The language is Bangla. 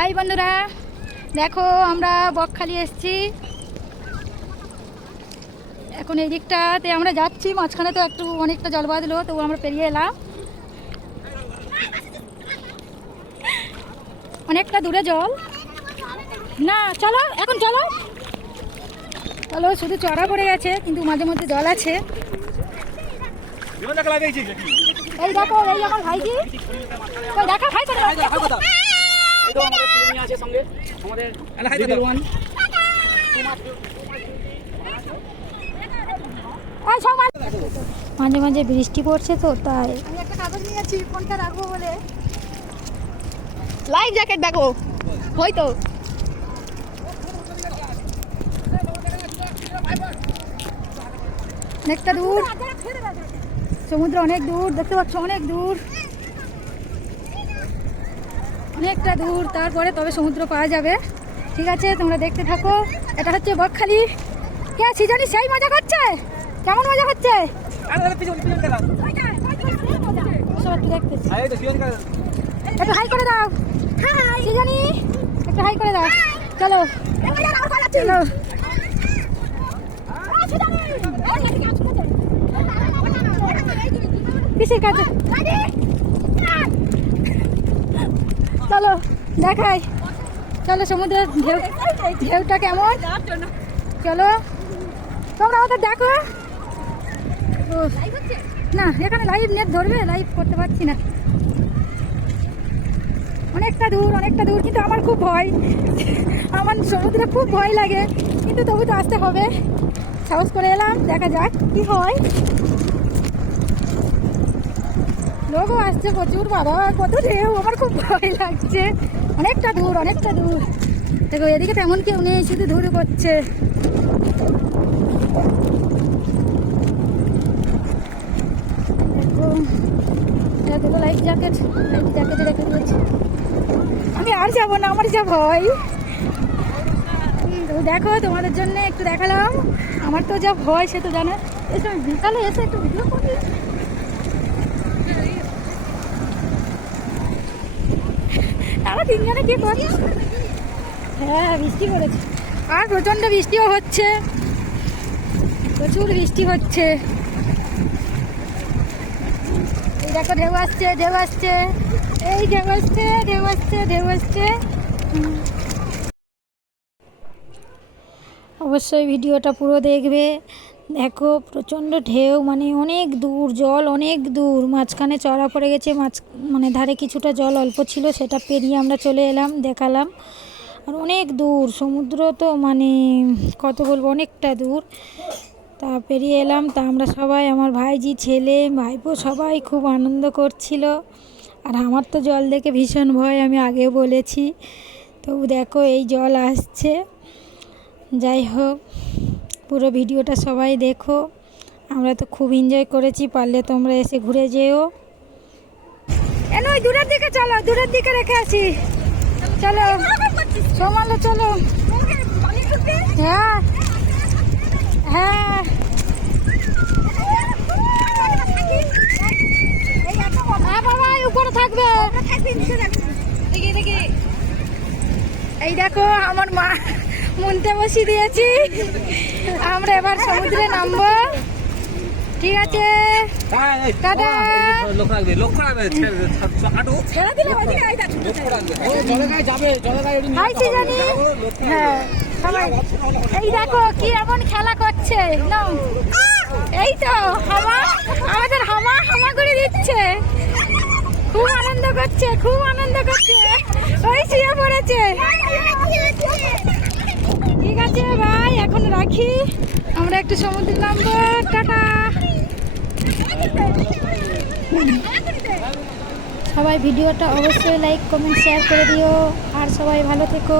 হাই বন্ধুরা, দেখো আমরা বকখালি এসেছি। এখন এই দিকটাতে আমরা যাচ্ছি, মাঝখানে তো একটু অনেকটা জল বাঁধলো, তবু আমরা পেরিয়ে এলাম। অনেকটা দূরে জল না, চলো এখন চলো চলো। শুধু চড়া পড়ে গেছে, কিন্তু মাঝে মধ্যে জল আছে। এই দেখো, এই আমার ভাইজি, দেখা ভাই করে মাঝে মাঝে বৃষ্টি পড়ছে, তো তাই আমি একটা কাগজ নিয়েছি কোনটা রাখবো বলে। লাইফ জ্যাকেট দেখো, হয়তো অনেকটা দূর সমুদ্র, অনেক দূর দেখতে পাচ্ছ, অনেক দূর, অনেকটা দূর। তারপরে তবে সমুদ্র পাওয়া যাবে। ঠিক আছে, তোমরা দেখতে থাকো। এটা হচ্ছে বকখালি। কে আছি জানি, সেই মজা করছে। কেমন মজা হচ্ছে? একটু হাই করে দাও, জানি একটু হাই করে দাও। চলো চলো, কিসের কাছে? চলো দেখাই, চলো সমুদ্রের ঢেউটা কেমন। চলো তোমরা আমাদের দেখো। না, এখানে লাইভ নেট ধরবে, লাইভ করতে পারছি না। অনেকটা দূর, অনেকটা দূর, কিন্তু আমার খুব ভয়। আমার সমুদ্রে খুব ভয় লাগে, কিন্তু তবু তো আসতে হবে। সাহস করে এলাম, দেখা যাক কি হয়। লোকও আসছে প্রচুর, বাবা কত ঢেউ, আমার খুব ভয় লাগছে। অনেকটা দূর, অনেকটা দূর। দেখো এদিকে তেমন কেউ নেই, শুধু ধরে করছে। দুটো লাইফ জ্যাকেট, লাইফ জ্যাকেটে রেখে দিয়েছি। আমি আর যাবো না, আমার যা ভয়। দেখো তোমাদের জন্য একটু দেখালাম। আমার তো যা ভয় সে তো জানো। এসব বিকালে এসে একটু ভিডিও করি। তারা তিনজনে কি করছে? হ্যাঁ, বৃষ্টি করেছে, আর প্রচণ্ড বৃষ্টিও হচ্ছে, প্রচুর বৃষ্টি হচ্ছে। এই দেখো ঢেউ আসছে, ঢেউ আসছে, এই ঢেউ আসছে, ঢেউ আসছে, ঢেউ আসছে। অবশ্যই ভিডিওটা পুরো দেখবে। দেখো প্রচণ্ড ঢেউ, মানে অনেক দূর জল, অনেক দূর। মাঝখানে চড়া পড়ে গেছে, মানে ধারে কিছুটা জল অল্প ছিল, সেটা পেরিয়ে আমরা চলে এলাম, দেখালাম। আর অনেক দূর সমুদ্র, তো মানে কত বলবো, অনেকটা দূর। তা পেরিয়ে এলাম। তা আমরা সবাই, আমার ভাইজি, ছেলে, ভাইপো সবাই খুব আনন্দ করছিল। আর আমার তো জল দেখে ভীষণ ভয়, আমি আগেও বলেছি। তবু দেখো এই জল আসছে। যাই হোক, পুরো ভিডিওটা সবাই দেখো। আমরা তো খুব এনজয় করেছি, পারলে তোমরা এসে ঘুরে যেও। ওই দূরের দিকে চলো, দূরের দিকে রেখে আসি। চলো সোমালো, চলো। হ্যাঁ হ্যাঁ, উপরে থাকবে। এই দেখো আমার মা মুনতে বসিয়ে দিয়েছি, আমরা এবার সমুদ্রে নামবো। ঠিক আছে, টাটা। হ্যাঁ সবাই, এই দেখো কি এমন খেলা করছে। এই তো হামা, আমাদের হামা হামা করে দিচ্ছে, খুব আনন্দ করছে, খুব আনন্দ করছে। ওই শুয়ে পড়েছে। ঠিক আছে ভাই, এখন রাখি, আমরা একটু সমুদ্রে নামবো। টাটা। সবাই ভিডিওটা অবশ্যই লাইক, কমেন্ট, শেয়ার করে দিও। আর সবাই ভালো থেকো।